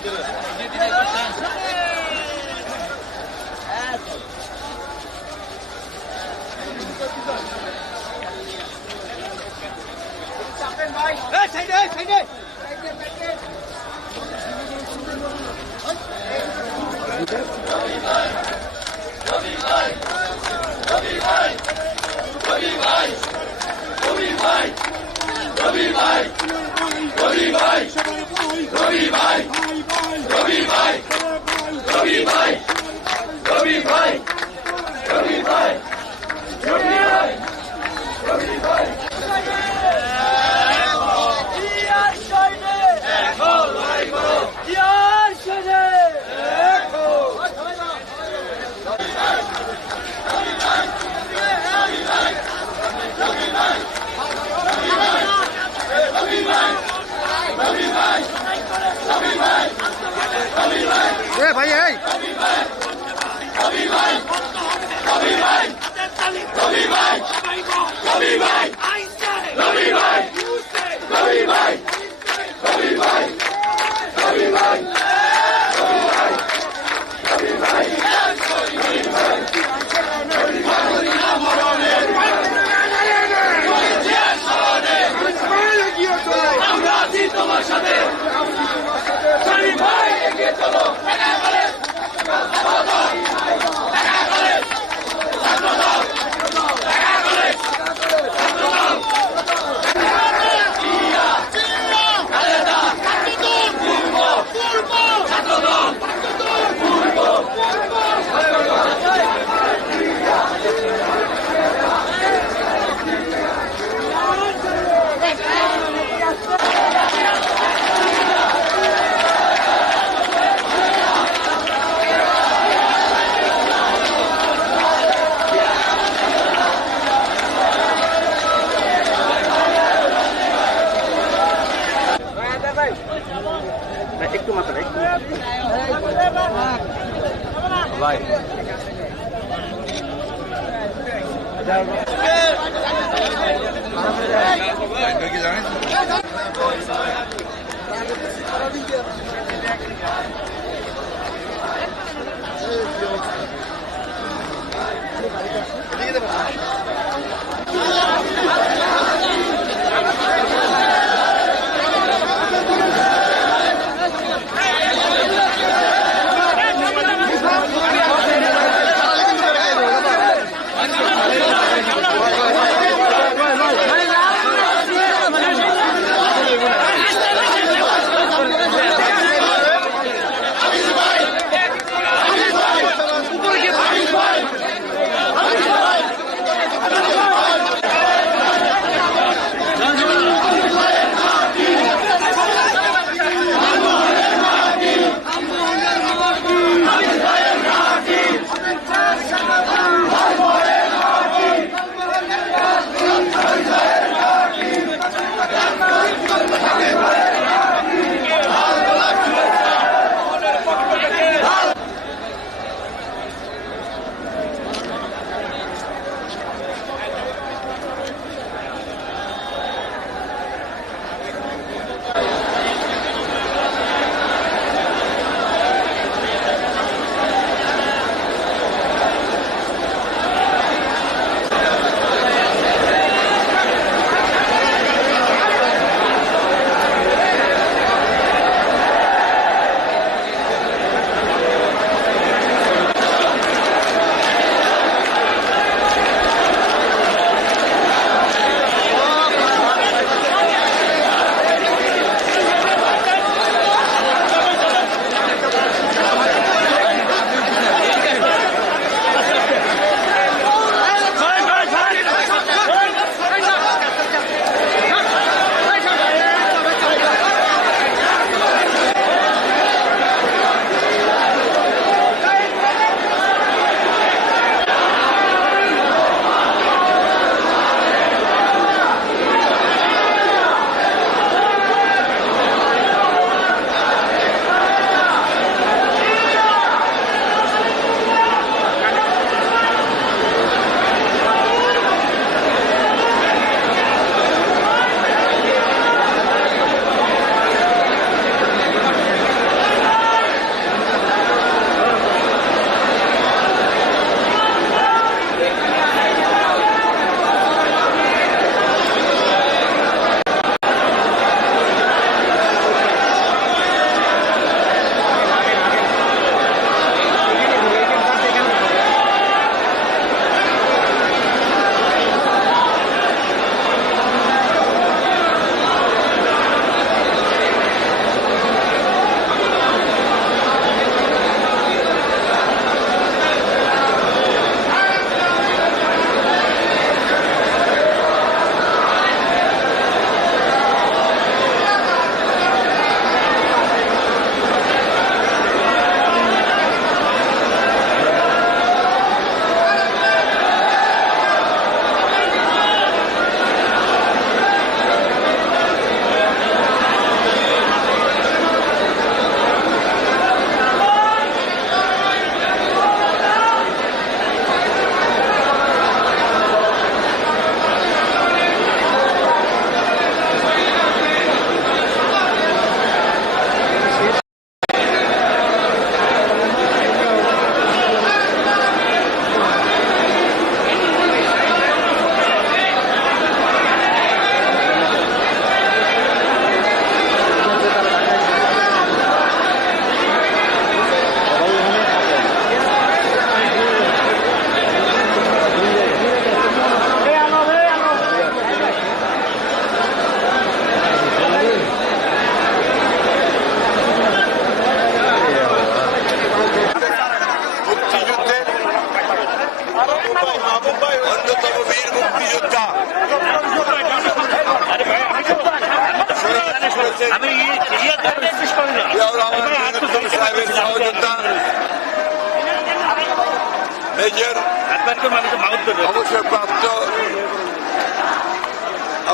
Hey, take it, take it! ভাই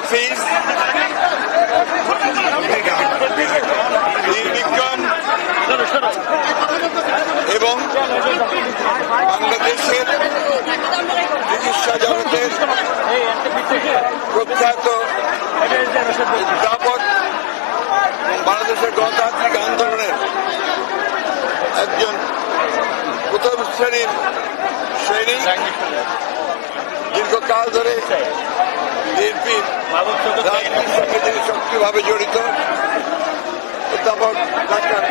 হাফিজ বীরবিক্রম এবং বাংলাদেশের চিকিৎসা জগতের প্রখ্যাত এবং বাংলাদেশের গণতান্ত্রিক আন্দোলনের একজন প্রথম শ্রেণির সৈনিক দীর্ঘকাল ধরে বিএনপির রাজনীতির সঙ্গে তিনি সক্রিয়ভাবে জড়িত। অধ্যাপক ডাক্তার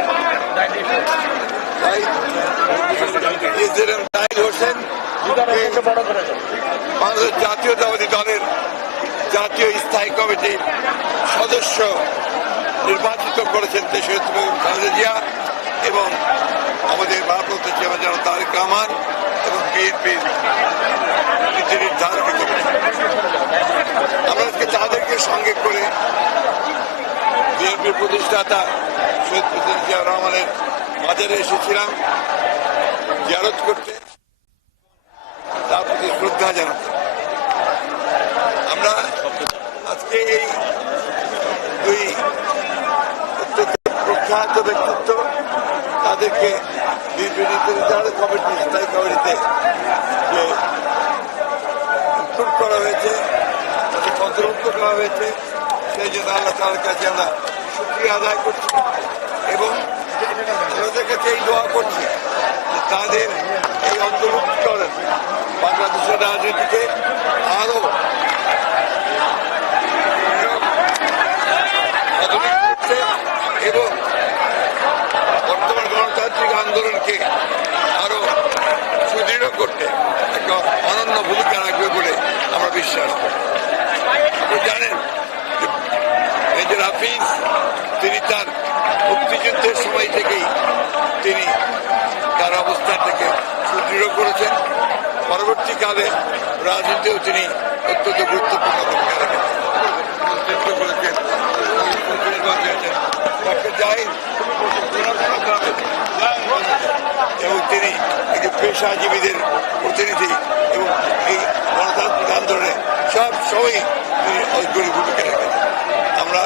তাহির হোসেন বাংলাদেশ জাতীয়তাবাদী দলের জাতীয় স্থায়ী কমিটির সদস্য নির্বাচিত করেছেন দেশের খালেদা জিয়া। এবং আমাদের ভারপ্রাপ্ত চেয়ারম্যান যেন তারেক রহমান এবং বিএনপির নীতি নির্ধারক আমরা আজকে তাদেরকে সঙ্গে করে বিএনপির প্রতিষ্ঠাতা শহীদ প্রেসিডেন্ট জিয়া রহমানের মাজারে এসেছিলাম, জিয়ারত করতে তার প্রতি শ্রদ্ধা জানাতে আমরা আজকে এই দুই অত্যন্ত প্রখ্যাত ব্যক্তিত্ব তাদেরকে বিএনপি নীতি নির্ধারক কমিটি স্থায়ী কমিটিতে যে ইনক্লুড করা হয়েছে তাদেরকে অন্তর্ভুক্ত করা হয়েছে সেই জন্য আল্লাহ তালার কাছে আমরা সুক্রিয়া আদায় করছি এবং আমাদের কাছে এই দোয়া করছি তাদের এই অন্তর্ভুক্তিকরণ বাংলাদেশের রাজনীতিকে আরও আধুনিক করছে এবং বর্তমান গণতান্ত্রিক আন্দোলনকে আরও সুদৃঢ় করতে একটা অনন্য ভূমিকা রাখবে বলে আমরা বিশ্বাস করি। জানেন? মেজর হাফিজ তিনি তার মুক্তিযুদ্ধের সময় থেকেই তিনি তার অবস্থান থেকে সুদৃঢ় করেছেন। পরবর্তীকালে রাজনীতিও তিনি অত্যন্ত গুরুত্বপূর্ণ ভূমিকা জাহিদ এবং তিনি পেশাজীবীদের প্রতিনিধি এবং এই গণতান্ত্রিক আন্দোলনে সব সময় তিনি ভূমিকা রেখেছেন। আমরা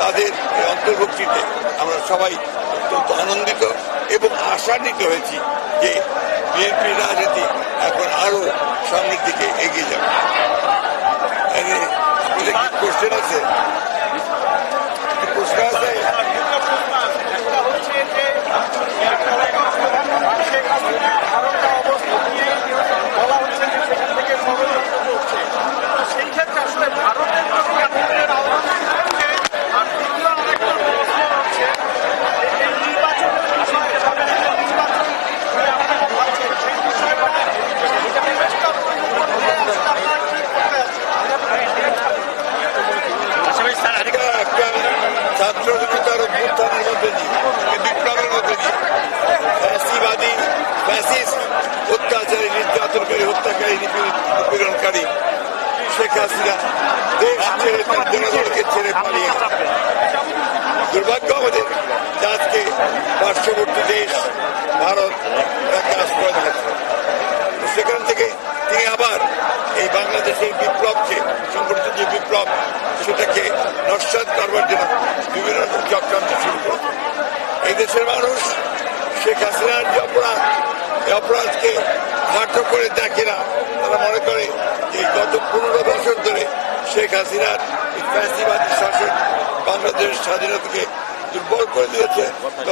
তাদের অন্তর্ভুক্তিতে আমরা সবাই অত্যন্ত আনন্দিত এবং আশান্বিত হয়েছি যে বিএনপি রাজনীতি এখন আরও সামনের দিকে এগিয়ে যাবে। আপনাদের কি কোশ্চেন আছে? কি প্রশ্ন আছে সেই ক্ষেত্রে আসলে ভারতের প্রতি আপনাদের আহ্বান থাকছে আর দ্বিতীয় আরেকটা প্রশ্ন হচ্ছে যে এই নির্বাচনের বিষয়ে সামনে যে নির্বাচন নিয়ে আপনারা ভাবছেন সেই বিষয়টা এটা বিবেচনা করে আপনারা কি করতে আছেন এটা একটা ছাত্র জনতার অভ্যুত্থানের মধ্যে দিয়ে এই বিপ্লবের মধ্যে দিয়ে ফ্যাসিবাদী ফ্যাসিস্ট অত্যাচারী নির্যাতনকারী হত্যাকারী নিপীড়- নিপীড়নকারী শেখ হাসিনা দেশ ছেড়ে তার জনগণকে ছেড়ে পালিয়ে গেছে। দুর্ভাগ্য আমাদের যে আজকে পার্শ্ববর্তী দেশ ভারত তাকে আশ্রয় দিয়েছে তো সেখান থেকে তিনি আবার এই বাংলাদেশের বিপ্লবকে সংগঠিত যে বিপ্লব সেটাকে নস্বাত করবার জন্য বিভিন্ন রকম চক্রান্ত শুরু করেছে এই দেশের মানুষ, শেখ হাসিনার যে অপরাধ, এই অপরাধকে খাটো করে দেখে না তারা মনে করে যে গত পনেরো বছর ধরে শেখ হাসিনার ফ্যাসিবাদী শাসন বাংলাদেশের স্বাধীনতাকে দুর্বল করে দিয়েছে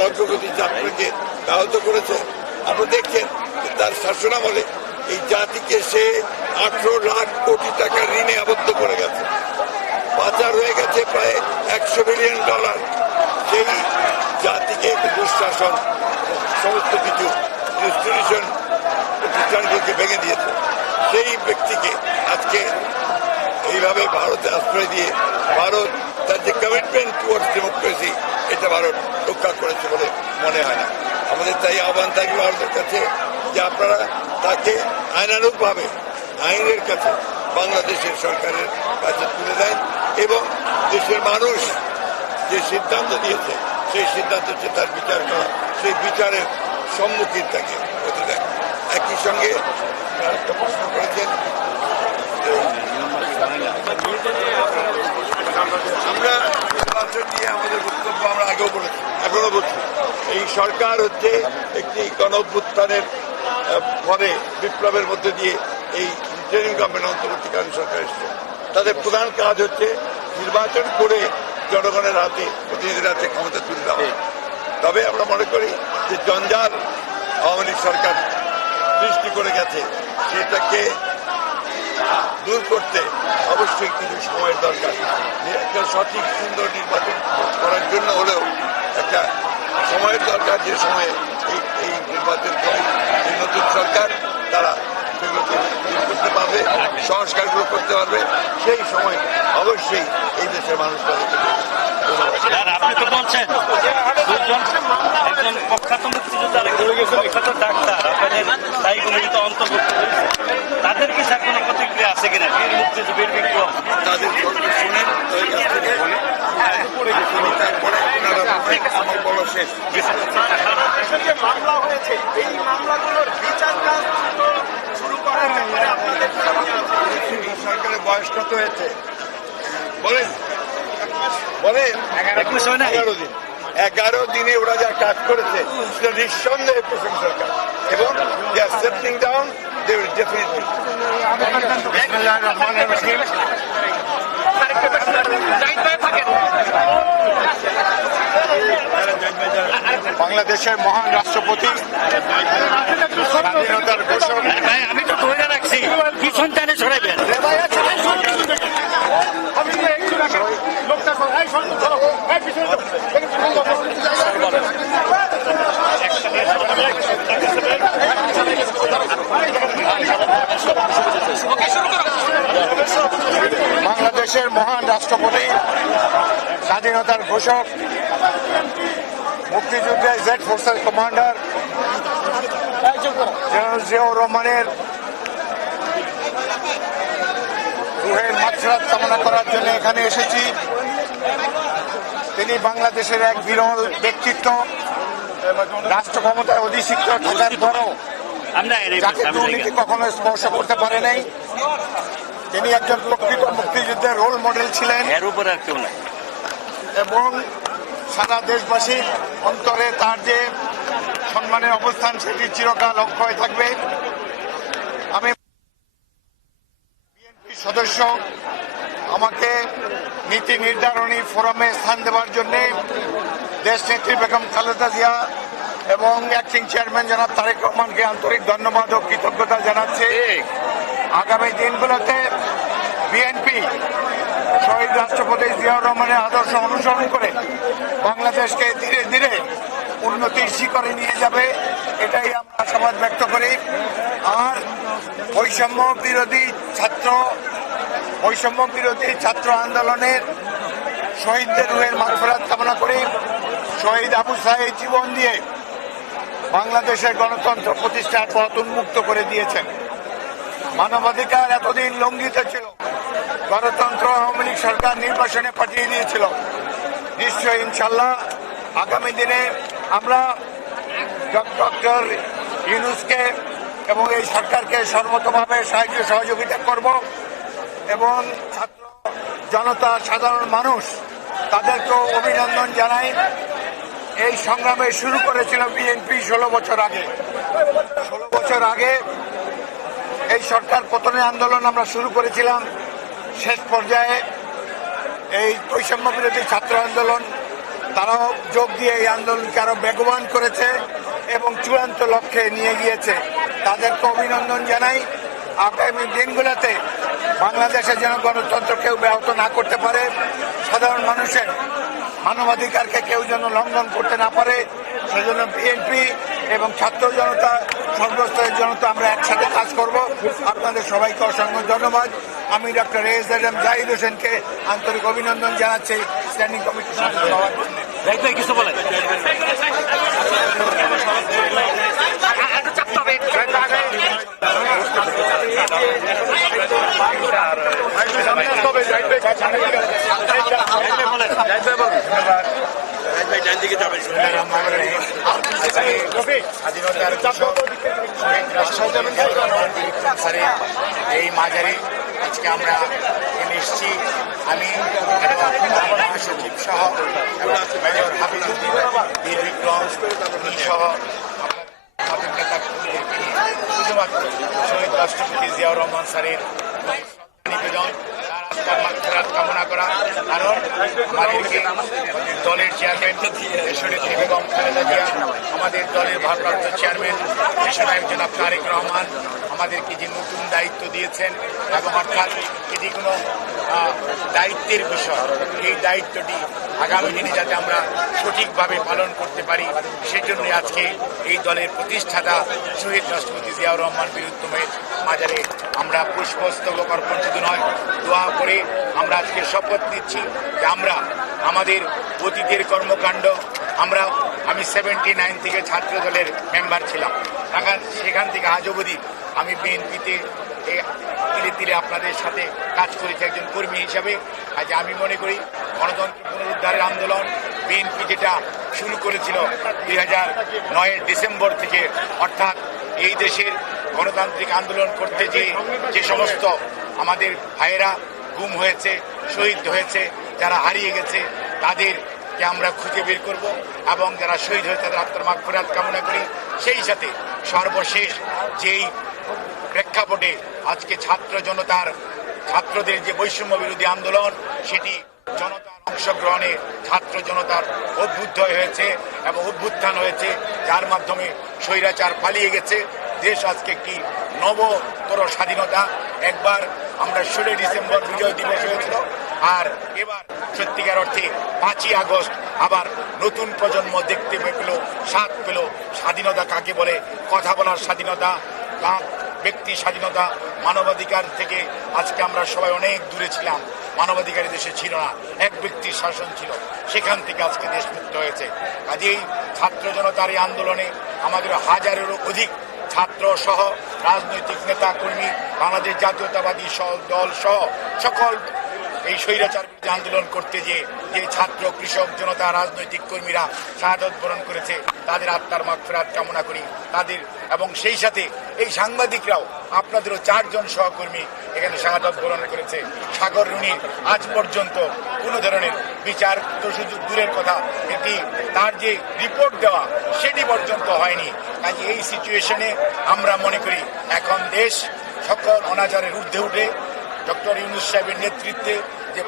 অগ্রগতি যাত্রাকে ব্যাহত করেছে। আপনি দেখছেন তার শাসনামলে এই জাতিকে সে আঠারো লাখ কোটি টাকা ঋণে আবদ্ধ করে গেছে। পাচার হয়ে গেছে প্রায় একশো মিলিয়ন ডলার। সেই জাতিকে দুঃশাসন সমস্ত কিছু ইনস্টিটিউশন প্রতিষ্ঠানগুলোকে ভেঙে দিয়েছে সেই ব্যক্তিকে আজকে এইভাবে ভারতে আশ্রয় দিয়ে ভারত তার যে কমিটমেন্ট টুয়ার্ডস ডেমোক্রেসি এটা ভারত রক্ষা করেছে বলে মনে হয় না আমাদের তাই আহ্বান থাকবে ভারতের কাছে যে আপনারা তাকে আইনানুগভাবে আইনের কাছে বাংলাদেশের সরকারের কাছে তুলে দেন এবং দেশের মানুষ যে সিদ্ধান্ত দিয়েছে, সেই সিদ্ধান্ত হচ্ছে তার বিচার করা। সেই বিচারের সম্মুখীন থাকে একই সঙ্গে প্রশ্ন করেছেন। আমরা নির্বাচন নিয়ে আমাদের বক্তব্য আমরা আগেও বলেছি, এখনও বলছি। এই সরকার হচ্ছে একটি গণ অভ্যুত্থানের পরে বিপ্লবের মধ্যে দিয়ে এই ইন্টারিম গভর্নমেন্ট অন্তর্বর্তীকালীন সরকার এসছে। তাদের প্রধান কাজ হচ্ছে নির্বাচন করে জনগণের হাতে প্রতিনিধির হাতে ক্ষমতা তুলে দেওয়া। তবে আমরা মনে করি যে জঞ্জাল আওয়ামী লীগ সরকার সৃষ্টি করে গেছে, সেটাকে দূর করতে অবশ্যই কিছু সময়ের দরকার। একটা সঠিক, সুন্দর নির্বাচন করার জন্য হলেও একটা সময়ের দরকার, যে সময়ে এই নির্বাচন করে এই নতুন সরকার, তারা সেগুলোকে করতে পারবে, সংস্কারগুলো করতে পারবে, সেই সময় অবশ্যই এই দেশের মানুষ আপনি তো বলছেন দুজন একজন প্রখ্যাত মুক্তিযোদ্ধা একজন প্রখ্যাত ডাক্তার আপনাদের স্থায়ী কমিটিতে অন্তর্ভুক্ত তাদের কি স্যার কোনো প্রতিক্রিয়া আছে কিনা বীর মুক্তিযুদ্ধ বীর বিক্রম তাদের শুনেন ওই কাছ থেকে শুনি তারপরে ওনারা বলবেন, আমার বলা শেষ যে মামলা হয়েছে এই মামলাগুলোর বিচার কাজ তো শুরু করার ব্যাপারে আপনাদের কি আছে? সরকারের বয়স কত হয়েছে বলেন। বলেন? এগারো দিন। এগারো দিনে ওরা যা কাজ করেছে সেটা নিঃসন্দেহে প্রশংসার কাজ এবং they are settling down they will definitely বাংলাদেশের মহান রাষ্ট্রপতি স্বাধীনতার ভাই আমি তো ধরে রাখছি। কি সন্তানে সরাইবেন বাংলাদেশের মহান রাষ্ট্রপতি স্বাধীনতার ঘোষক মুক্তিযুদ্ধের জেড ফোর্সের কমান্ডার জিয়াউর রহমানের মাত্রাত কামনা করার জন্য এখানে এসেছি। তিনি বাংলাদেশের এক বিরল ব্যক্তিত্ব। রাষ্ট্র ক্ষমতায় অধিষ্ঠিত থাকার পরও যাকে দুর্নীতি কখনো স্পর্শ করতে পারে নাই। তিনি একজন প্রকৃত মুক্তিযুদ্ধের রোল মডেল ছিলেন। এর উপরে আর কেউ নাই। এবং সারা দেশবাসীর অন্তরে তার যে সম্মানের অবস্থান সেটি চিরকাল অক্ষয় থাকবে আমি বিএনপির সদস্য, আমাকে নীতি নির্ধারণী ফোরামে স্থান দেওয়ার জন্য দেশ নেত্রী বেগম খালেদা জিয়া এবং অ্যাক্টিং চেয়ারম্যান জনাব তারেক রহমানকে আন্তরিক ধন্যবাদ ও কৃতজ্ঞতা জানাচ্ছি। আগামী দিনগুলোতে বিএনপি শহীদ রাষ্ট্রপতি জিয়াউর রহমানের আদর্শ অনুসরণ করে বাংলাদেশকে ধীরে ধীরে উন্নতির শিখরে নিয়ে যাবে, এটাই আমরা আশাবাদ ব্যক্ত করি আর বৈষম্য বিরোধী ছাত্র, বৈষম্য বিরোধী ছাত্র আন্দোলনের শহীদদের রুহের মাগফিরাত কামনা করি। শহীদ আবু সাহেব জীবন দিয়ে বাংলাদেশের গণতন্ত্র প্রতিষ্ঠার পথ উন্মুক্ত করে দিয়েছেন। মানবাধিকার এতদিন লঙ্ঘিত ছিল। গণতন্ত্র আওয়ামী লীগ সরকার নির্বাচনে পাঠিয়ে দিয়েছিল। নিশ্চয় ইনশাল্লাহ আগামী দিনে আমরা ডক্টর ইউনুসকে এবং এই সরকারকে সর্বতভাবে সাহায্য সহযোগিতা করব এবং ছাত্র জনতা, সাধারণ মানুষ, তাদেরকেও অভিনন্দন জানাই। এই সংগ্রামে শুরু করেছিল বিএনপি ষোলো বছর আগে। ষোলো বছর আগে এই সরকার পতনের আন্দোলন আমরা শুরু করেছিলাম। শেষ পর্যায়ে এই বৈষম্য বিরোধী ছাত্র আন্দোলন, তারাও যোগ দিয়ে এই আন্দোলনকে আরও বেগবান করেছে এবং চূড়ান্ত লক্ষ্যে নিয়ে গিয়েছে। তাদেরকে অভিনন্দন জানাই। আগামী দিনগুলোতে বাংলাদেশে যেন গণতন্ত্র কেউ ব্যাহত না করতে পারে, সাধারণ মানুষের মানবাধিকারকে কেউ যেন লঙ্ঘন করতে না পারে, সেজন্য বিএনপি এবং ছাত্র জনতা সর্বস্তরের জনতা আমরা একসাথে কাজ করব। আপনাদের সবাইকে অসংখ্য ধন্যবাদ। আমি ডক্টর এস এম জাহিদ হোসেনকে আন্তরিক অভিনন্দন জানাচ্ছি। স্ট্যান্ডিং কমিটির সদস্য হওয়ার জন্য রাইট ভাই কিছু বলেন রাইট ভাই বলেন স্বাধীনতার রাষ্ট্রপতি এই মাঝারি আজকে আমরা এসেছি আমি মহাসচিব সহ মেজর বিক্রম সহ শহীদ রাষ্ট্রপতি জিয়াউর রহমান স্যারের নিবেদন তার আত্মার মাত্রার কামনা করা কারণ দলের চেয়ারম্যান জিয়া আমাদের দলের ভারপ্রাপ্ত চেয়ারম্যান দেশনায়ক জনাব তারেক রহমান আমাদেরকে যে নতুন দায়িত্ব দিয়েছেন, এবং অর্থাৎ এটি কোনো দায়িত্বের বিষয়। এই দায়িত্বটি আগামী দিনে যাতে আমরা সঠিকভাবে পালন করতে পারি, সেজন্য আজকে এই দলের প্রতিষ্ঠাতা শহীদ রাষ্ট্রপতি জিয়াউর রহমান বীরুত্তমের মাজারে আমরা পুষ্পস্তবক অর্পণ শুধু নয়, দোয়া করে আমরা আজকে শপথ নিচ্ছি যে আমরা আমাদের অতীতের কর্মকাণ্ড, আমরা, আমি সেভেন্টি নাইন থেকে ছাত্র দলের মেম্বার ছিলাম। সেখান থেকে আজ অবধি আমি বিএনপিতে তিলে তিলে আপনাদের সাথে কাজ করেছি একজন কর্মী হিসাবে। আজ আমি মনে করি গণতন্ত্র পুনরুদ্ধারের আন্দোলন বিএনপি যেটা শুরু করেছিল দুই হাজার নয়ের ডিসেম্বর থেকে, অর্থাৎ এই দেশের গণতান্ত্রিক আন্দোলন করতে যে যে সমস্ত আমাদের ভাইয়েরা গুম হয়েছে, শহীদ হয়েছে, যারা হারিয়ে গেছে, তাদেরকে আমরা খুঁজে বের করব এবং যারা শহীদ হয়ে তাদের আত্মার মাগফিরাত কামনা করি। সেই সাথে সর্বশেষ যেই প্রেক্ষাপটে আজকে ছাত্র জনতার, ছাত্রদের যে বৈষম্য বিরোধী আন্দোলন, সেটি জনতার অংশগ্রহণে ছাত্র জনতার উদ্বুদ্ধ হয়েছে এবং অভ্যুত্থান হয়েছে, যার মাধ্যমে স্বৈরাচার পালিয়ে গেছে। দেশ আজকে একটি নবতর স্বাধীনতা। একবার আমরা ষোলোই ডিসেম্বর বিজয় দিবস হয়েছিল, আর এবার সত্যিকার অর্থে পাঁচই আগস্ট আবার নতুন প্রজন্ম দেখতে পেল, স্বাদ পেল। স্বাধীনতা কাকে বলে? কথা বলার স্বাধীনতা ব্যক্তি স্বাধীনতা, মানবাধিকার থেকে আজকে আমরা সবাই অনেক দূরে ছিলাম। মানবাধিকারী দেশে ছিল না, এক ব্যক্তির শাসন ছিল। সেখান থেকে আজকে দেশ মুক্ত হয়েছে। কাজেই ছাত্র জনতার এই আন্দোলনে আমাদের হাজারেরও অধিক ছাত্র সহ রাজনৈতিক নেতা, কর্মী, বাংলাদেশ জাতীয়তাবাদী দল সহ সকল এই স্বৈরাচার বিরুদ্ধে আন্দোলন করতে যে যে ছাত্র, কৃষক, জনতা, রাজনৈতিক কর্মীরা শাহাদত বরণ করেছে, তাদের আত্মার মাগফিরাত কামনা করি। তাদের এবং সেই সাথে এই সাংবাদিকরাও, আপনাদেরও চারজন সহকর্মী এখানে শাহাদত বরণ করেছে। সাগর রুনির আজ পর্যন্ত কোনো ধরনের বিচার তো শুধু দূরের কথা, এটি তার যে রিপোর্ট দেওয়া, সেটি পর্যন্ত হয়নি। কাজে এই সিচুয়েশনে আমরা মনে করি, এখন দেশ সকল অনাচারের ঊর্ধ্বে উঠে ডক্টর ইউনুস সাহেবের নেতৃত্বে যে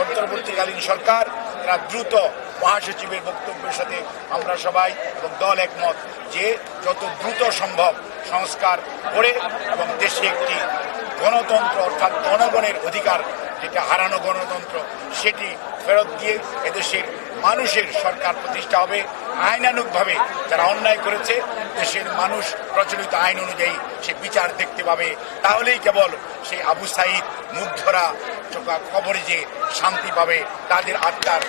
অন্তর্বর্তীকালীন সরকার, তারা দ্রুত মহাসচিবের বক্তব্যের সাথে আমরা সবাই এবং দল একমত যে যত দ্রুত সম্ভব সংস্কার করে এবং দেশে একটি গণতন্ত্র অর্থাৎ জনগণের অধিকার যেটা হারানো গণতন্ত্র, সেটি ফেরত দিয়ে এদেশের মানুষের সরকার প্রতিষ্ঠা হবে। আইনানুগভাবে যারা অন্যায় করেছে, দেশের মানুষ প্রচলিত আইন অনুযায়ী সে বিচার দেখতে পাবে। তাহলেই কেবল সেই আবু সাইদ মুগ্ধরা চোখা কবরে যে শান্তি পাবে, তাদের আত্মার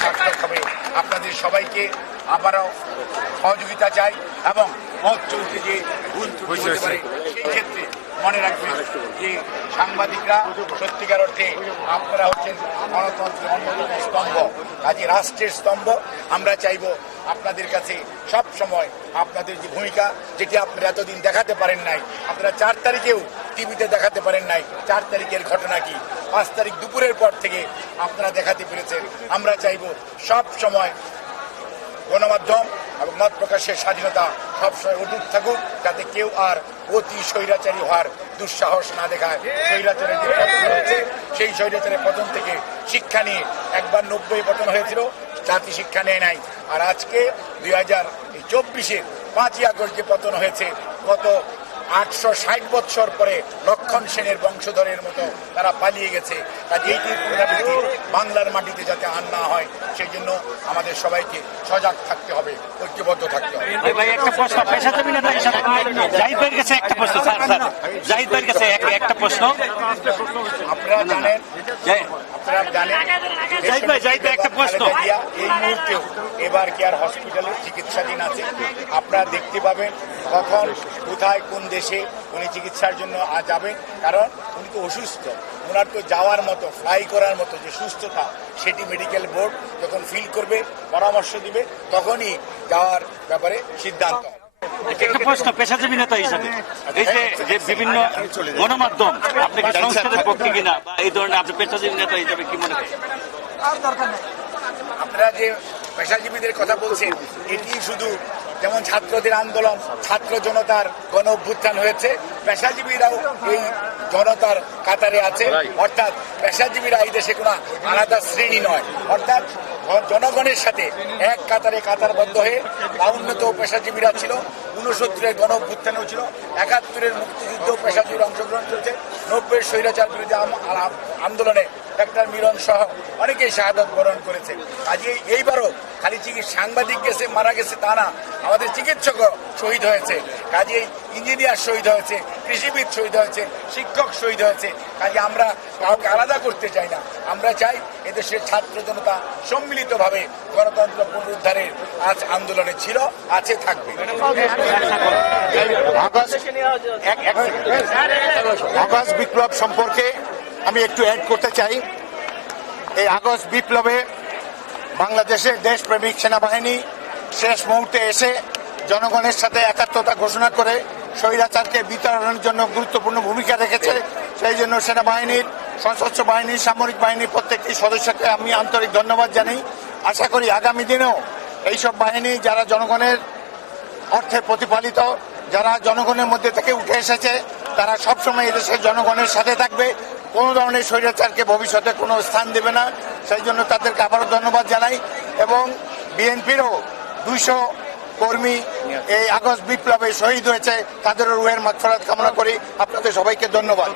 সার্থক হবে। আপনাদের সবাইকে আবারও সহযোগিতা চাই এবং মত চলতে যে ভুল সেই ক্ষেত্রে মনে রাখবেন যে সাংবাদিকরা, সত্যিকার অর্থে আপনারা হচ্ছেন গণতন্ত্রের অন্যতম স্তম্ভ, কাজে রাষ্ট্রের স্তম্ভ। আমরা চাইব আপনাদের কাছে সব সময় আপনাদের যে ভূমিকা, যেটি আপনারা এতদিন দেখাতে পারেন নাই, আপনারা চার তারিখেও টিভিতে দেখাতে পারেন নাই, চার তারিখের ঘটনা কি? পাঁচ তারিখ দুপুরের পর থেকে আপনারা দেখাতে পেরেছেন। আমরা চাইব সব সময় গণমাধ্যম এবং মত প্রকাশের স্বাধীনতা সবসময় অটুট থাকুক, যাতে কেউ আর অতি স্বৈরাচারী হওয়ার দুঃসাহস না দেখায়। স্বৈরাচারের যে পতন হয়েছে, সেই স্বৈরাচারের পতন থেকে শিক্ষা নিয়ে একবার নব্বই পতন হয়েছিল, জাতি শিক্ষা নেয় নাই। আর আজকে দুই হাজার চব্বিশে পাঁচই আগস্ট যে পতন হয়েছে গত আটশো ষাট বৎসর পরে লক্ষণ সেনের বংশধরের মতো তারা পালিয়ে গেছে। কাজে এইটির পুনরাবৃত্তি বাংলার মাটিতে যাতে আর না হয় সেই জন্য আমাদের সবাইকে সজাগ থাকতে হবে ঐক্যবদ্ধ থাকতে হবে। একটা প্রশ্ন আপনারা জানেন জাহিদ ভাইয়ের কাছে একটা প্রশ্ন স্যার স্যার। জানেন একটা প্রশ্ন। এই মুহূর্তেও এবার কেয়ার হসপিটালে চিকিৎসাধীন আছে আপনারা দেখতে পাবেন কখন কোথায় কোন দেশে উনি চিকিৎসার জন্য যাবেন কারণ উনি তো অসুস্থ ওনার তো যাওয়ার মতো ফ্লাই করার মতো যে সুস্থতা সেটি মেডিকেল বোর্ড যখন ফিল করবে পরামর্শ দিবে তখনই যাওয়ার ব্যাপারে সিদ্ধান্ত। একটা প্রশ্ন পেশাজীবী নেতা হিসাবে। এই যে বিভিন্ন গণমাধ্যম, আপনি কি সংস্কারের পক্ষে কিনা? বা এই ধরনের আপনি পেশাজীবী নেতা হিসাবে কি মনে করেন? আপনারা যে পেশাজীবীদের কথা বলছেন, এটি শুধু যেমন ছাত্রদের আন্দোলন, ছাত্র জনতার গণ অভ্যুত্থান হয়েছে, পেশাজীবীরাও এই জনতার কাতারে আছে। অর্থাৎ পেশাজীবীরা এই দেশে কোনো আলাদা শ্রেণি নয়। অর্থাৎ জনগণের সাথে এক কাতারে কাতারবদ্ধ হয়ে বাউন্নত পেশাজীবীরা ছিল উনসত্তরের গণ অভ্যুত্থানও ছিল, একাত্তরের মুক্তিযুদ্ধ পেশাজীবীর অংশগ্রহণ চলছে নব্বই স্বৈরাচার বিরোধী আন্দোলনে ডাক্তার মিলন সহ অনেকেই শাহাদত বরণ করেছে। আজকে এইবারও খালি চিকিৎসা সাংবাদিক গেছে, মারা গেছে তা না, আমাদের চিকিৎসক শহীদ হয়েছে। কাজেই ইঞ্জিনিয়ার শহীদ হয়েছে, কৃষিবিদ শহীদ হয়েছে, শিক্ষক শহীদ হয়েছে। কাজে আমরা কাউকে আলাদা করতে চাই না। আমরা চাই এদেশের ছাত্র জনতা সম্মিলিতভাবে গণতন্ত্র পুনরুদ্ধারের আজ আন্দোলনে ছিল, আছে, থাকবে। আগস্ট বিপ্লব সম্পর্কে আমি একটু অ্যাড করতে চাই। এই আগস্ট বিপ্লবে বাংলাদেশের দেশপ্রেমিক সেনাবাহিনী শেষ মুহূর্তে এসে জনগণের সাথে একাত্মতা ঘোষণা করে স্বৈরাচারকে বিতরণের জন্য গুরুত্বপূর্ণ ভূমিকা রেখেছে। সেই জন্য সেনাবাহিনীর, সশস্ত্র বাহিনীর, সামরিক বাহিনীর প্রত্যেকটি সদস্যকে আমি আন্তরিক ধন্যবাদ জানাই। আশা করি আগামী দিনেও এইসব বাহিনী যারা জনগণের অর্থে প্রতিপালিত, যারা জনগণের মধ্যে থেকে উঠে এসেছে, তারা সবসময় এদেশের জনগণের সাথে থাকবে। কোনো ধরনের স্বৈরাচারকে ভবিষ্যতে কোনো স্থান দেবে না। সেই জন্য তাদেরকে আবারও ধন্যবাদ জানাই এবং বিএনপিরও দুইশো কর্মী এই আগস্ট বিপ্লবে শহীদ হয়েছে। তাদেরও রুহের মাগফরাত কামনা করি। আপনাদের সবাইকে ধন্যবাদ।